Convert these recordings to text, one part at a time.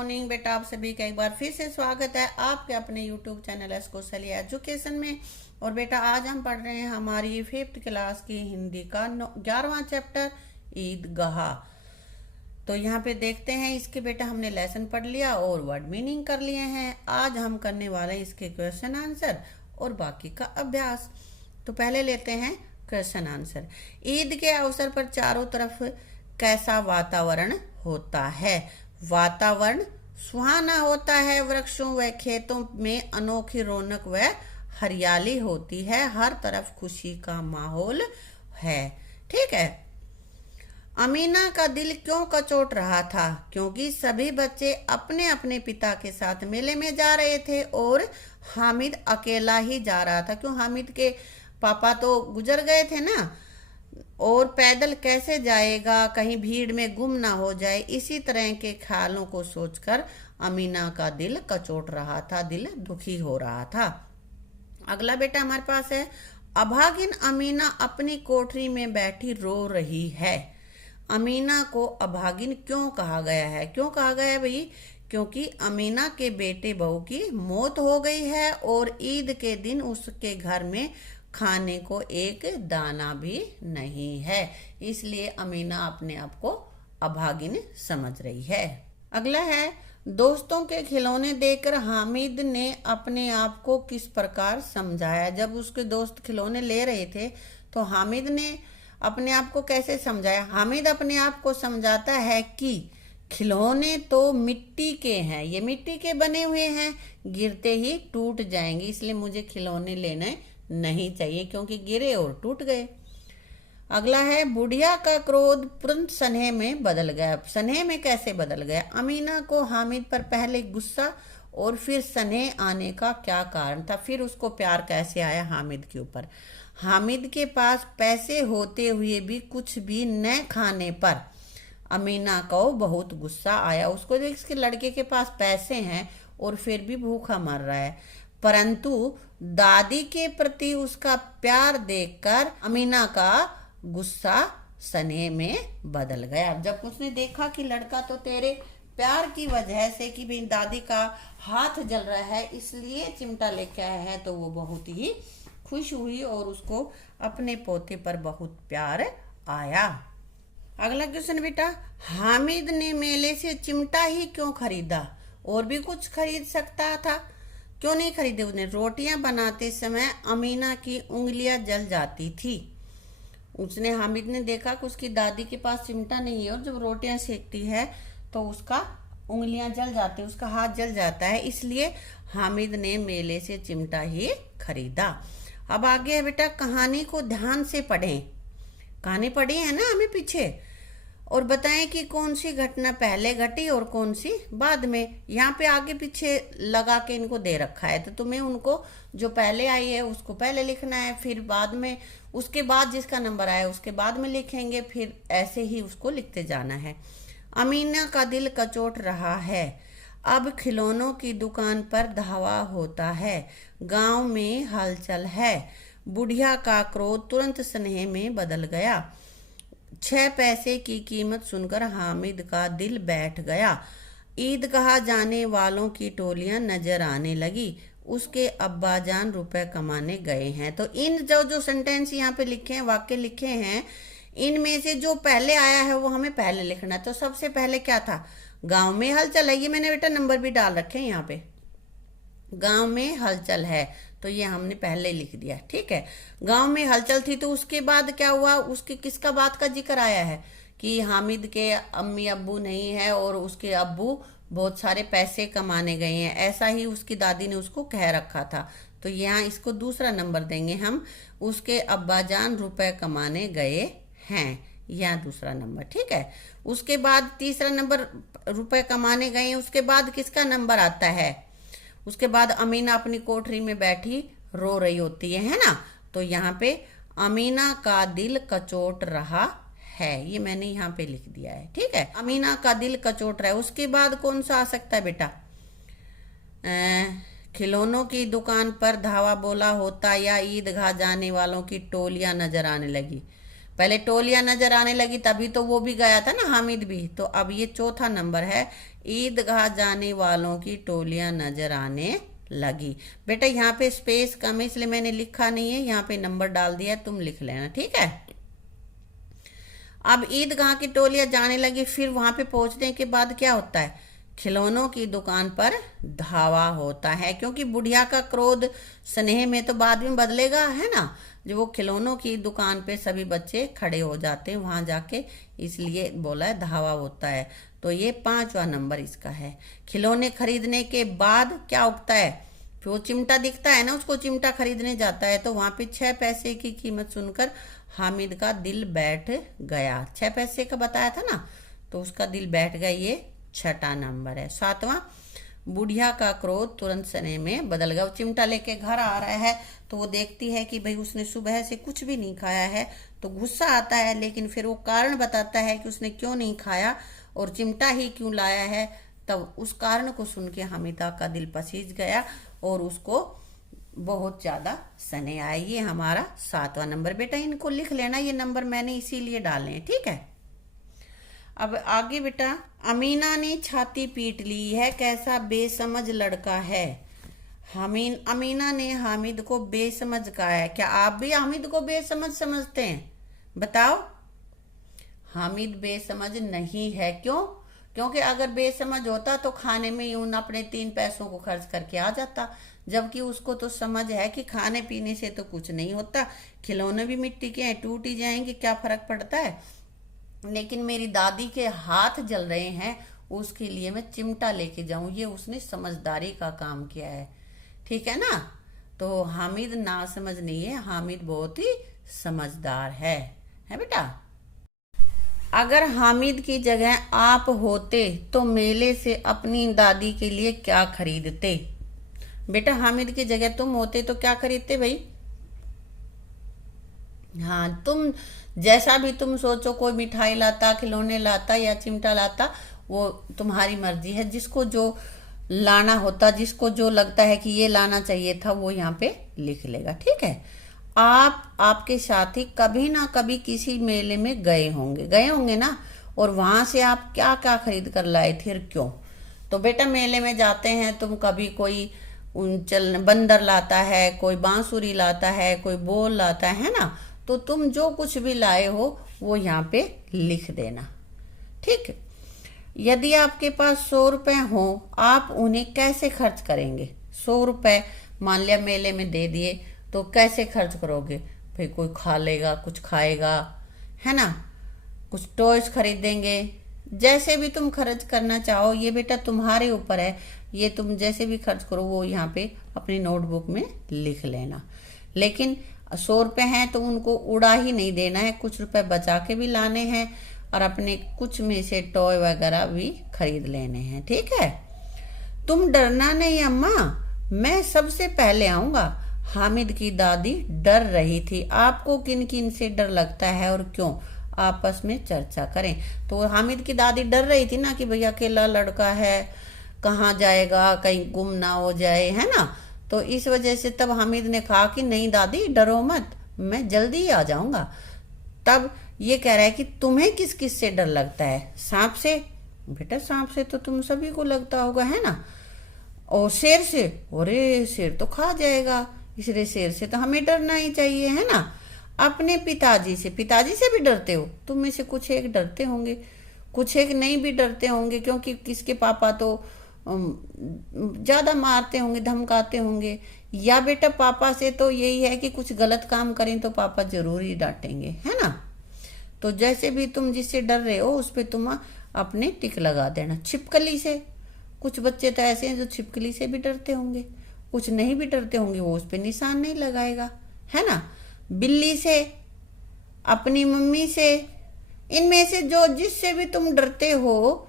Morning बेटा, आप सभी का एक बार फिर से स्वागत है आपके अपने यूट्यूब चैनल कौशल एजुकेशन में। और बेटा आज हम पढ़ रहे हैं हमारी 5th क्लास की हिंदी का 11वां चैप्टर ईदगाह। तो यहाँ पे देखते हैं इसके बेटा हमने लेसन पढ़ लिया और वर्ड मीनिंग कर लिए हैं। आज हम करने वाले हैं इसके क्वेश्चन आंसर और बाकी का अभ्यास। तो पहले लेते हैं क्वेश्चन आंसर। ईद के अवसर पर चारों तरफ कैसा वातावरण होता है? वातावरण सुहाना होता है, वृक्षों व खेतों में अनोखी रौनक व हरियाली होती है, हर तरफ खुशी का माहौल है। ठीक है। अमीना का दिल क्यों कचोट रहा था? क्योंकि सभी बच्चे अपने अपने पिता के साथ मेले में जा रहे थे और हामिद अकेला ही जा रहा था। क्यों? हामिद के पापा तो गुजर गए थे ना, और पैदल कैसे जाएगा, कहीं भीड़ में गुम ना हो जाए, इसी तरह के ख्यालों को सोचकर अमीना का दिल कचोट रहा था, दिल दुखी हो रहा था। अगला बेटा हमारे पास है, अभागिन अमीना अपनी कोठरी में बैठी रो रही है। अमीना को अभागिन क्यों कहा गया है? क्यों कहा गया है भाई? क्योंकि अमीना के बेटे बहू की मौत हो गई है और ईद के दिन उसके घर में खाने को एक दाना भी नहीं है, इसलिए अमीना अपने आप को अभागिन समझ रही है। अगला है, दोस्तों के खिलौने देखकर हामिद ने अपने आप को किस प्रकार समझाया? जब उसके दोस्त खिलौने ले रहे थे तो हामिद ने अपने आप को कैसे समझाया? हामिद अपने आप को समझाता है कि खिलौने तो मिट्टी के हैं, ये मिट्टी के बने हुए हैं, गिरते ही टूट जाएंगे, इसलिए मुझे खिलौने लेने नहीं चाहिए, क्योंकि गिरे और टूट गए। अगला है, बुढ़िया का क्रोध तुरंत स्नेह में बदल गया। स्नेह में कैसे बदल गया? अमीना को हामिद पर पहले गुस्सा और फिर स्नेह आने का क्या कारण था? फिर उसको प्यार कैसे आया हामिद के ऊपर? हामिद के पास पैसे होते हुए भी कुछ भी न खाने पर अमीना को बहुत गुस्सा आया। उसको देख, इसके लड़के के पास पैसे हैं और फिर भी भूखा मर रहा है, परंतु दादी के प्रति उसका प्यार देखकर अमीना का गुस्सा स्नेह में बदल गया। जब उसने देखा कि लड़का तो तेरे प्यार की वजह से कि भाई दादी का हाथ जल रहा है इसलिए चिमटा लेके आया है, तो वो बहुत ही खुश हुई और उसको अपने पोते पर बहुत प्यार आया। अगला क्वेश्चन बेटा, हामिद ने मेले से चिमटा ही क्यों खरीदा? और भी कुछ खरीद सकता था, क्यों नहीं खरीदे? उसने रोटियां बनाते समय अमीना की उंगलियां जल जाती थी। उसने हामिद ने देखा कि उसकी दादी के पास चिमटा नहीं है और जब रोटियां सेकती है तो उसका उंगलियां जल जाती है, उसका हाथ जल जाता है, इसलिए हामिद ने मेले से चिमटा ही खरीदा। अब आगे है बेटा, कहानी को ध्यान से पढ़ें। कहानी पढ़ी है ना हमें पीछे, और बताएं कि कौन सी घटना पहले घटी और कौन सी बाद में। यहाँ पे आगे पीछे लगा के इनको दे रखा है, तो तुम्हें उनको जो पहले आई है उसको पहले लिखना है, फिर बाद में उसके बाद जिसका नंबर आया उसके बाद में लिखेंगे, फिर ऐसे ही उसको लिखते जाना है। अमीना का दिल कचोट रहा है, अब खिलौनों की दुकान पर धावा होता है, गांव में हलचल है, बुढ़िया का क्रोध तुरंत स्नेह में बदल गया, 6 पैसे की कीमत सुनकर हामिद का दिल बैठ गया, ईदगाह जाने वालों की टोलियां नजर आने लगी, उसके अब्बाजान रुपए कमाने गए हैं। तो इन जो सेंटेंस यहाँ पे लिखे हैं, वाक्य लिखे हैं, इनमें से जो पहले आया है वो हमें पहले लिखना है। तो सबसे पहले क्या था? गांव में हलचल है, ये मैंने बेटा नंबर भी डाल रखे हैं यहाँ पे, गांव में हलचल है, तो ये हमने पहले लिख दिया। ठीक है, गांव में हलचल थी, तो उसके बाद क्या हुआ? उसके किसका बात का जिक्र आया है कि हामिद के अम्मी अब्बू नहीं है और उसके अब्बू बहुत सारे पैसे कमाने गए हैं, ऐसा ही उसकी दादी ने उसको कह रखा था। तो यहाँ इसको दूसरा नंबर देंगे हम, उसके अब्बाजान रुपए कमाने गए हैं, यहाँ दूसरा नंबर। ठीक है, उसके बाद तीसरा नंबर रुपए कमाने गए हैं, उसके बाद किसका नंबर आता है? उसके बाद अमीना अपनी कोठरी में बैठी रो रही होती है ना, तो यहाँ पे अमीना का दिल कचोट रहा है, ये मैंने यहाँ पे लिख दिया है। ठीक है, अमीना का दिल कचोट रहा है। उसके बाद कौन सा आ सकता है बेटा? खिलौनों की दुकान पर धावा बोला होता, या ईदगाह जाने वालों की टोलियां नजर आने लगी। पहले टोलियां नजर आने लगी तभी तो वो भी गया था ना, हामिद भी। तो अब ये चौथा नंबर है, ईदगाह जाने वालों की टोलियां नजर आने लगी। बेटा यहाँ पे स्पेस कम है इसलिए मैंने लिखा नहीं है, यहाँ पे नंबर डाल दिया, तुम लिख लेना, ठीक है। अब ईदगाह की टोलियां जाने लगी, फिर वहां पे पहुंचने के बाद क्या होता है, खिलौनों की दुकान पर धावा होता है, क्योंकि बुढ़िया का क्रोध स्नेह में तो बाद में बदलेगा, है ना। जो वो खिलौनों की दुकान पे सभी बच्चे खड़े हो जाते हैं वहां जाके, इसलिए बोला है धावा होता है। तो ये 5वां नंबर इसका है। खिलौने खरीदने के बाद क्या उगता है, फिर वो चिमटा दिखता है ना, उसको चिमटा खरीदने जाता है, तो वहां पे 6 पैसे की कीमत सुनकर हामिद का दिल बैठ गया। 6 पैसे का बताया था ना, तो उसका दिल बैठ गया। ये 6ठा नंबर है। 7वां, बुढ़िया का क्रोध तुरंत स्नेह में बदल गया। वो चिमटा लेके घर आ रहा है तो वो देखती है कि भाई उसने सुबह से कुछ भी नहीं खाया है, तो गुस्सा आता है, लेकिन फिर वो कारण बताता है कि उसने क्यों नहीं खाया और चिमटा ही क्यों लाया है। तब उस कारण को सुन के हामिदा का दिल पसीज गया और उसको बहुत ज्यादा स्नेह आया। ये हमारा 7वां नंबर। बेटा इनको लिख लेना, ये नंबर मैंने इसीलिए डाले हैं, ठीक है। अब आगे बेटा, अमीना ने छाती पीट ली, है कैसा बेसमझ लड़का है। अमीना ने हामिद को बेसमझ कहा है। क्या आप भी हामिद को बेसमझ समझते हैं, बताओ। हामिद बेसमझ नहीं है, क्यों? क्योंकि अगर बेसमझ होता तो खाने में यूं अपने 3 पैसों को खर्च करके आ जाता, जबकि उसको तो समझ है कि खाने पीने से तो कुछ नहीं होता, खिलौने भी मिट्टी के हैं, टूट ही जाएंगे, क्या फर्क पड़ता है। लेकिन मेरी दादी के हाथ जल रहे हैं, उसके लिए मैं चिमटा लेके जाऊं, ये उसने समझदारी का काम किया है, ठीक है ना। तो हामिद ना समझ नहीं है, हामिद बहुत ही समझदार है बेटा। अगर हामिद की जगह आप होते तो मेले से अपनी दादी के लिए क्या खरीदते। बेटा हामिद की जगह तुम होते तो क्या खरीदते भाई। हाँ, तुम जैसा भी तुम सोचो, कोई मिठाई लाता, खिलौने लाता या चिमटा लाता, वो तुम्हारी मर्जी है। जिसको जो लाना होता, जिसको जो लगता है कि ये लाना चाहिए था, वो यहाँ पे लिख लेगा, ठीक है। आपके साथी कभी ना कभी किसी मेले में गए होंगे ना, और वहां से आप क्या क्या खरीद कर लाए थे और क्यों। तो बेटा मेले में जाते हैं, तुम कभी कोई बंदर लाता है, कोई बांसुरी लाता है, कोई बोल लाता है ना, तो तुम जो कुछ भी लाए हो वो यहाँ पे लिख देना, ठीक। यदि आपके पास 100 रुपए हो, आप उन्हें कैसे खर्च करेंगे। 100 रुपए मान लिया मेले में दे दिए, तो कैसे खर्च करोगे भाई। कोई खा लेगा, कुछ खाएगा, है ना, कुछ टॉयज खरीदेंगे, जैसे भी तुम खर्च करना चाहो, ये बेटा तुम्हारे ऊपर है। ये तुम जैसे भी खर्च करो वो यहाँ पे अपनी नोटबुक में लिख लेना। लेकिन 100 रुपए हैं तो उनको उड़ा ही नहीं देना है, कुछ रुपए बचा के भी लाने हैं और अपने कुछ में से टॉय वगैरह भी खरीद लेने हैं, ठीक है। तुम डरना नहीं अम्मा, मैं सबसे पहले आऊंगा। हामिद की दादी डर रही थी। आपको किन किन से डर लगता है और क्यों, आपस में चर्चा करें। तो हामिद की दादी डर रही थी ना कि भैया अकेला लड़का है, कहाँ जाएगा, कहीं गुम ना हो जाए, है ना। तो इस वजह से तब हामिद ने कहा कि नहीं दादी डरो मत, मैं जल्दी ही आ जाऊंगा। तब ये कह रहा है कि तुम्हें किस किस से डर लगता है। सांप से। बेटा सांप से तो तुम सभी को लगता होगा, है ना। और शेर से, अरे शेर तो खा जाएगा, इसलिए शेर से तो हमें डरना ही चाहिए, है ना। अपने पिताजी से भी डरते हो। तुम में से कुछ एक डरते होंगे, कुछ एक नहीं भी डरते होंगे, क्योंकि किसके पापा तो ज्यादा मारते होंगे, धमकाते होंगे। या बेटा पापा से तो यही है कि कुछ गलत काम करें तो पापा जरूर ही डांटेंगे, है ना। तो जैसे भी तुम जिससे डर रहे हो उस पे तुम अपने टिक लगा देना। छिपकली से, कुछ बच्चे तो ऐसे हैं जो छिपकली से भी डरते होंगे, कुछ नहीं भी डरते होंगे, वो उस पे निशान नहीं लगाएगा, है ना। बिल्ली से, अपनी मम्मी से, इनमें से जो जिससे भी तुम डरते हो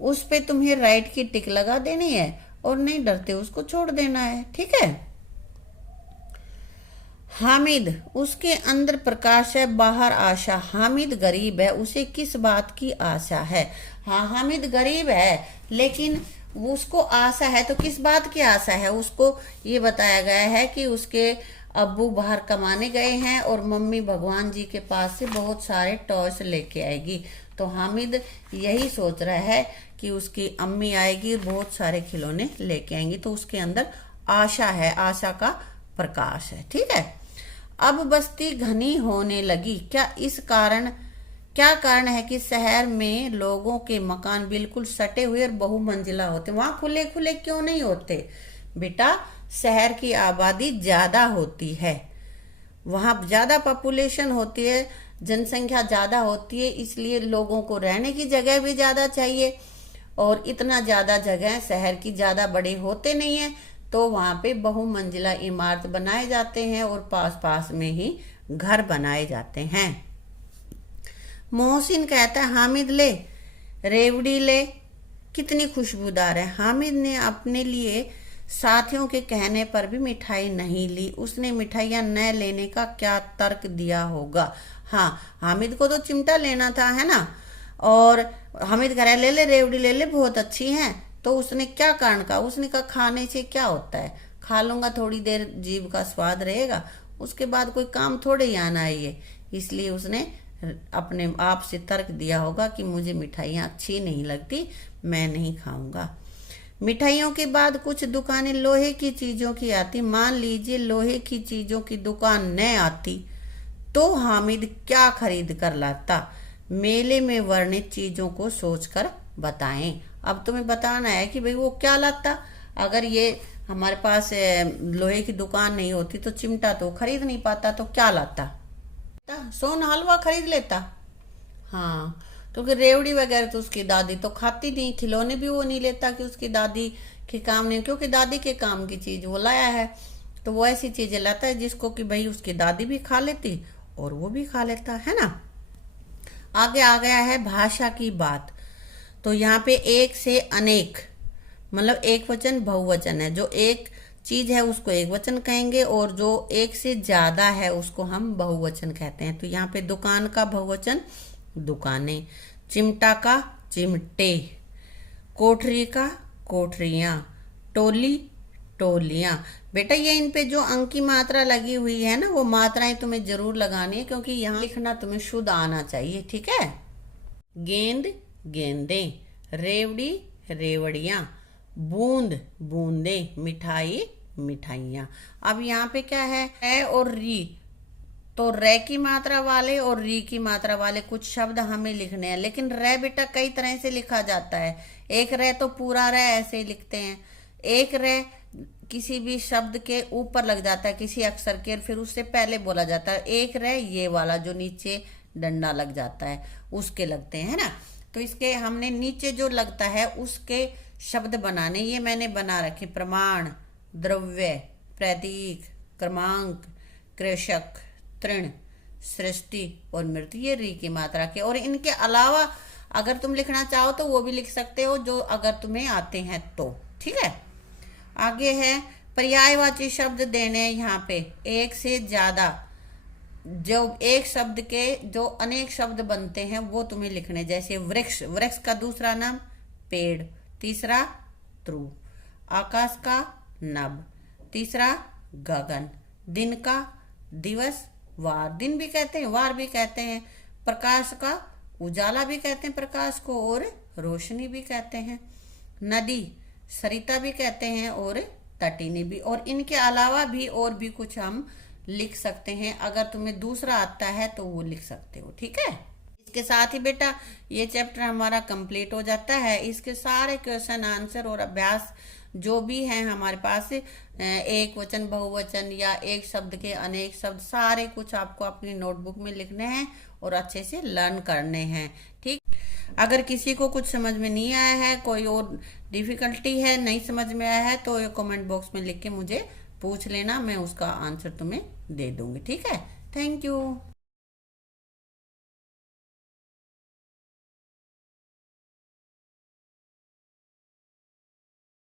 उस पे तुम्हें राइट की टिक लगा देनी है, और नहीं डरते उसको छोड़ देना है, ठीक है। हामिद, उसके अंदर प्रकाश है, बाहर आशा। हामिद गरीब है, उसे किस बात की आशा है। हाँ, हामिद गरीब है लेकिन उसको आशा है, तो किस बात की आशा है। उसको ये बताया गया है कि उसके अब्बू बाहर कमाने गए हैं और मम्मी भगवान जी के पास से बहुत सारे टॉयस लेके आएगी। तो हामिद यही सोच रहा है कि उसकी अम्मी आएगी, बहुत सारे खिलौने लेके आएंगी, तो उसके अंदर आशा है, आशा का प्रकाश है। ठीक है। अब बस्ती घनी होने लगी। क्या कारण है कि शहर में लोगों के मकान बिल्कुल सटे हुए और बहुमंजिला होते, वहां खुले खुले क्यों नहीं होते? बेटा, शहर की आबादी ज्यादा होती है, वहां ज्यादा पॉपुलेशन होती है, जनसंख्या ज्यादा होती है, इसलिए लोगों को रहने की जगह भी ज्यादा चाहिए, और इतना ज्यादा जगह शहर की ज्यादा बड़े होते नहीं है, तो वहां पे बहुमंजिला इमारत बनाए जाते हैं और पास पास में ही घर बनाए जाते हैं। मोहसिन कहता है, हामिद ले रेवड़ी ले, कितनी खुशबूदार है। हामिद ने अपने लिए साथियों के कहने पर भी मिठाई नहीं ली। उसने मिठाइयाँ न लेने का क्या तर्क दिया होगा? हाँ, हामिद को तो चिमटा लेना था, है ना, और हामिद कह रहा है ले ले रेवड़ी ले ले, बहुत अच्छी हैं। तो उसने क्या कारण कहा? उसने कहा खाने से क्या होता है, खा लूंगा, थोड़ी देर जीभ का स्वाद रहेगा, उसके बाद कोई काम थोड़े ही आना है ये। इसलिए उसने अपने आप से तर्क दिया होगा कि मुझे मिठाइयाँ अच्छी नहीं लगती, मैं नहीं खाऊंगा। मिठाइयों के बाद कुछ दुकानें लोहे की चीजों की आती। मान लीजिए लोहे की चीजों की दुकान न आती तो हामिद क्या खरीद कर लाता? मेले में वर्णित चीजों को सोचकर बताएं। अब तुम्हें बताना है कि भाई वो क्या लाता। अगर ये हमारे पास लोहे की दुकान नहीं होती तो चिमटा तो खरीद नहीं पाता, तो क्या लाता? सोन हलवा खरीद लेता। हाँ, क्योंकि रेवड़ी वगैरह तो उसकी दादी तो खाती नहीं, खिलौने भी वो नहीं लेता कि उसकी दादी के काम नहीं, क्योंकि दादी के काम की चीज वो लाया है, तो वो ऐसी चीजें लाता है जिसको कि भाई उसकी दादी भी खा लेती और वो भी खा लेता, है ना। आगे आ गया है भाषा की बात। तो यहाँ पे एक से अनेक मतलब एक वचन बहुवचन है। जो एक चीज है उसको एक वचन कहेंगे और जो एक से ज्यादा है उसको हम बहुवचन कहते हैं। तो यहाँ पे दुकान का बहुवचन दुकानें, चिमटा का चिमटे, कोठरी का कोठरियां, टोली टोलियां। बेटा ये इन पे जो अंक की मात्रा लगी हुई है ना, वो मात्राएं तुम्हें जरूर लगानी है, क्योंकि यहाँ लिखना तुम्हें शुद्ध आना चाहिए। ठीक है। गेंद गेंदे, रेवड़ी रेवड़ियां, बूंद बूंदे, मिठाई मिठाइयां। अब यहाँ पे क्या है और री, तो रे की मात्रा वाले और री की मात्रा वाले कुछ शब्द हमें लिखने हैं। लेकिन रे बेटा कई तरह से लिखा जाता है। एक रे तो पूरा रे ऐसे ही लिखते हैं, एक रे किसी भी शब्द के ऊपर लग जाता है, किसी अक्षर के, फिर उससे पहले बोला जाता है। एक रे ये वाला जो नीचे डंडा लग जाता है उसके लगते हैं, है ना। तो इसके हमने नीचे जो लगता है उसके शब्द बनाने, ये मैंने बना रखे। प्रमाण, द्रव्य, प्रतीक, क्रमांक, कृषक, तृण, सृष्टि और मृत्यु, ये री की मात्रा के। और इनके अलावा अगर तुम लिखना चाहो तो वो भी लिख सकते हो, जो अगर तुम्हें आते हैं तो। ठीक है। आगे है पर्यायवाची शब्द देने। यहाँ पे एक से ज्यादा, जो एक शब्द के जो अनेक शब्द बनते हैं वो तुम्हें लिखने। जैसे वृक्ष, वृक्ष का दूसरा नाम पेड़, तीसरा ध्रुव, आकाश का नभ, तीसरा गगन, दिन का दिवस, वार, दिन भी कहते हैं वार भी कहते हैं, प्रकाश का उजाला भी कहते हैं प्रकाश को, और रोशनी भी कहते हैं, नदी सरिता भी कहते हैं, और तटिनी भी। और इनके अलावा भी और भी कुछ हम लिख सकते हैं। अगर तुम्हें दूसरा आता है तो वो लिख सकते हो। ठीक है। इसके साथ ही बेटा ये चैप्टर हमारा कंप्लीट हो जाता है। इसके सारे क्वेश्चन आंसर और अभ्यास जो भी हैं हमारे पास, एक वचन बहुवचन या एक शब्द के अनेक शब्द, सारे कुछ आपको अपनी नोटबुक में लिखने हैं और अच्छे से लर्न करने हैं। ठीक। अगर किसी को कुछ समझ में नहीं आया है, कोई और डिफिकल्टी है, नहीं समझ में आया है, तो ये कमेंट बॉक्स में लिख के मुझे पूछ लेना, मैं उसका आंसर तुम्हें दे दूंगी। ठीक है। Thank you.